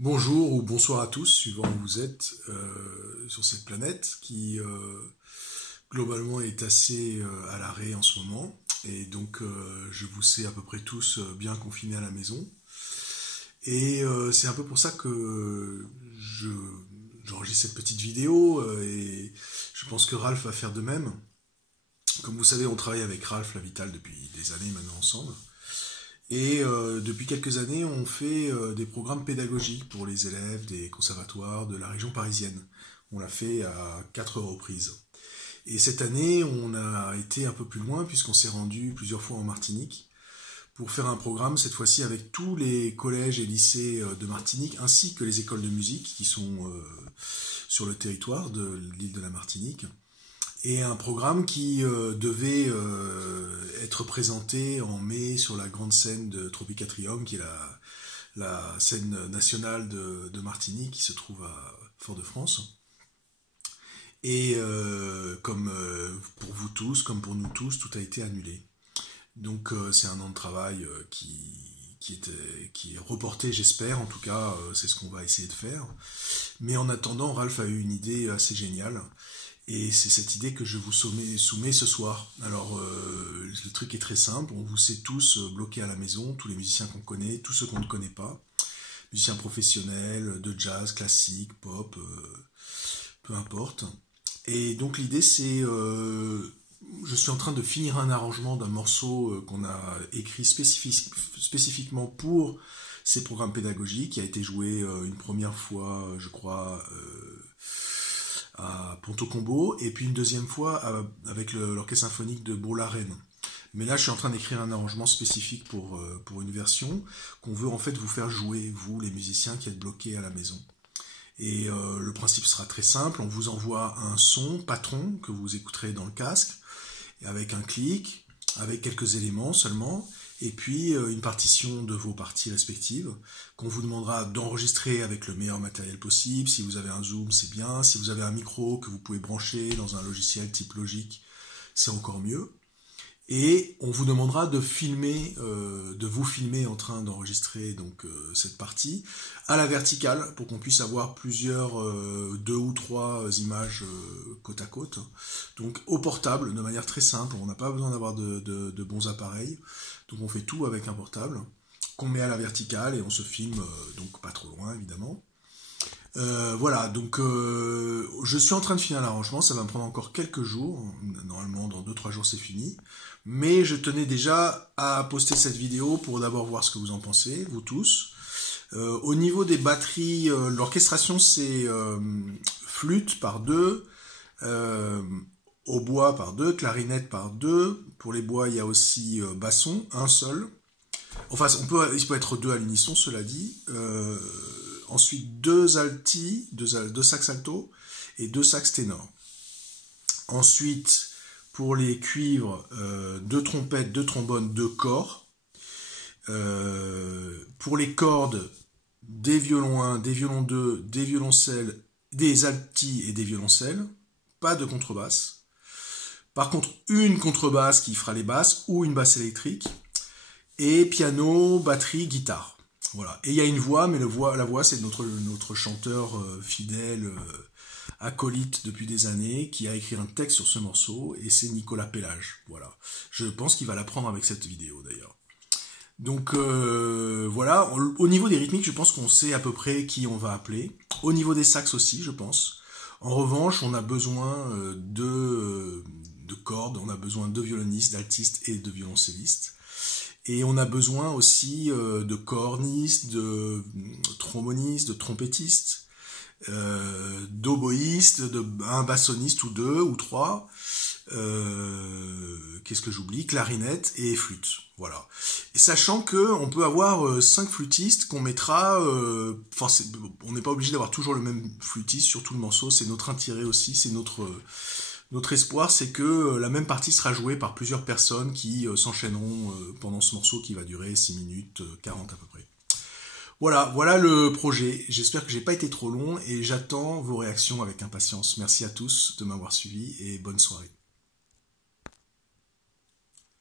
Bonjour ou bonsoir à tous, suivant où vous êtes sur cette planète qui globalement est assez à l'arrêt en ce moment. Et donc je vous sais à peu près tous bien confinés à la maison. Et c'est un peu pour ça que je, j'enregistre cette petite vidéo et je pense que Ralph va faire de même. Comme vous savez, on travaille avec Ralph Lavital depuis des années maintenant ensemble. Et depuis quelques années, on fait des programmes pédagogiques pour les élèves des conservatoires de la région parisienne. On l'a fait à 4 reprises. Et cette année, on a été un peu plus loin puisqu'on s'est rendu plusieurs fois en Martinique pour faire un programme, cette fois-ci avec tous les collèges et lycées de Martinique, ainsi que les écoles de musique qui sont sur le territoire de l'île de la Martinique et un programme qui devait être présenté en mai sur la grande scène de Tropicatrium, qui est la scène nationale de Martinique, qui se trouve à Fort-de-France. Et comme pour vous tous, comme pour nous tous, tout a été annulé. Donc c'est un an de travail qui est reporté, j'espère. En tout cas, c'est ce qu'on va essayer de faire. Mais en attendant, Ralph a eu une idée assez géniale. Et c'est cette idée que je vous soumets ce soir. Alors, le truc est très simple. On vous sait tous bloqués à la maison, tous les musiciens qu'on connaît, tous ceux qu'on ne connaît pas. Musiciens professionnels, de jazz, classique, pop, peu importe. Et donc l'idée c'est... je suis en train de finir un arrangement d'un morceau qu'on a écrit spécifiquement pour ces programmes pédagogiques, qui a été joué une première fois, je crois, à Ponto Combo, et puis une deuxième fois avec l'orchestre symphonique de Bourg-la-Reine. Mais là, je suis en train d'écrire un arrangement spécifique pour une version qu'on veut en fait vous faire jouer, vous, les musiciens qui êtes bloqués à la maison. Et le principe sera très simple, on vous envoie un son patron que vous écouterez dans le casque, avec un clic, avec quelques éléments seulement, et puis une partition de vos parties respectives, qu'on vous demandera d'enregistrer avec le meilleur matériel possible. Si vous avez un zoom, c'est bien. Si vous avez un micro que vous pouvez brancher dans un logiciel type Logic, c'est encore mieux. Et on vous demandera de vous filmer en train d'enregistrer donc cette partie à la verticale pour qu'on puisse avoir deux ou trois images côte à côte. Donc au portable, de manière très simple, on n'a pas besoin d'avoir de bons appareils. Donc on fait tout avec un portable qu'on met à la verticale et on se filme donc pas trop loin évidemment. Voilà, donc je suis en train de finir l'arrangement, ça va me prendre encore quelques jours, normalement dans 2-3 jours c'est fini, mais je tenais déjà à poster cette vidéo pour d'abord voir ce que vous en pensez, vous tous. Au niveau des batteries, l'orchestration c'est flûte par deux, hautbois par deux, clarinette par deux, pour les bois il y a aussi basson, un seul. Enfin, il peut être deux à l'unisson, cela dit. Ensuite, deux alti, deux sax alto et deux sax ténor. Ensuite, pour les cuivres, deux trompettes, deux trombones, deux corps. Pour les cordes, des violons 1, des violons 2, des violoncelles, des altis et des violoncelles. Pas de contrebasse. Par contre, une contrebasse qui fera les basses ou une basse électrique. Et piano, batterie, guitare. Voilà. Et il y a une voix, mais la voix c'est notre chanteur fidèle, acolyte depuis des années, qui a écrit un texte sur ce morceau, et c'est Nicolas Pellage. Voilà. Je pense qu'il va l'apprendre avec cette vidéo d'ailleurs. Donc voilà, au niveau des rythmiques, je pense qu'on sait à peu près qui on va appeler. Au niveau des sax aussi, je pense. En revanche, on a besoin de cordes, on a besoin de violonistes, d'altistes et de violoncellistes. Et on a besoin aussi de cornistes, de trombonistes, de trompettistes, d'oboïstes, un bassoniste ou deux ou trois. Qu'est-ce que j'oublie? Clarinette et flûte. Voilà. Et sachant que on peut avoir 5 flûtistes qu'on mettra. On n'est pas obligé d'avoir toujours le même flûtiste sur tout le morceau. C'est notre intérêt aussi. C'est notre espoir, c'est que la même partie sera jouée par plusieurs personnes qui s'enchaîneront pendant ce morceau qui va durer 6 minutes 40 à peu près. Voilà le projet. J'espère que j'ai pas été trop long et j'attends vos réactions avec impatience. Merci à tous de m'avoir suivi et bonne soirée.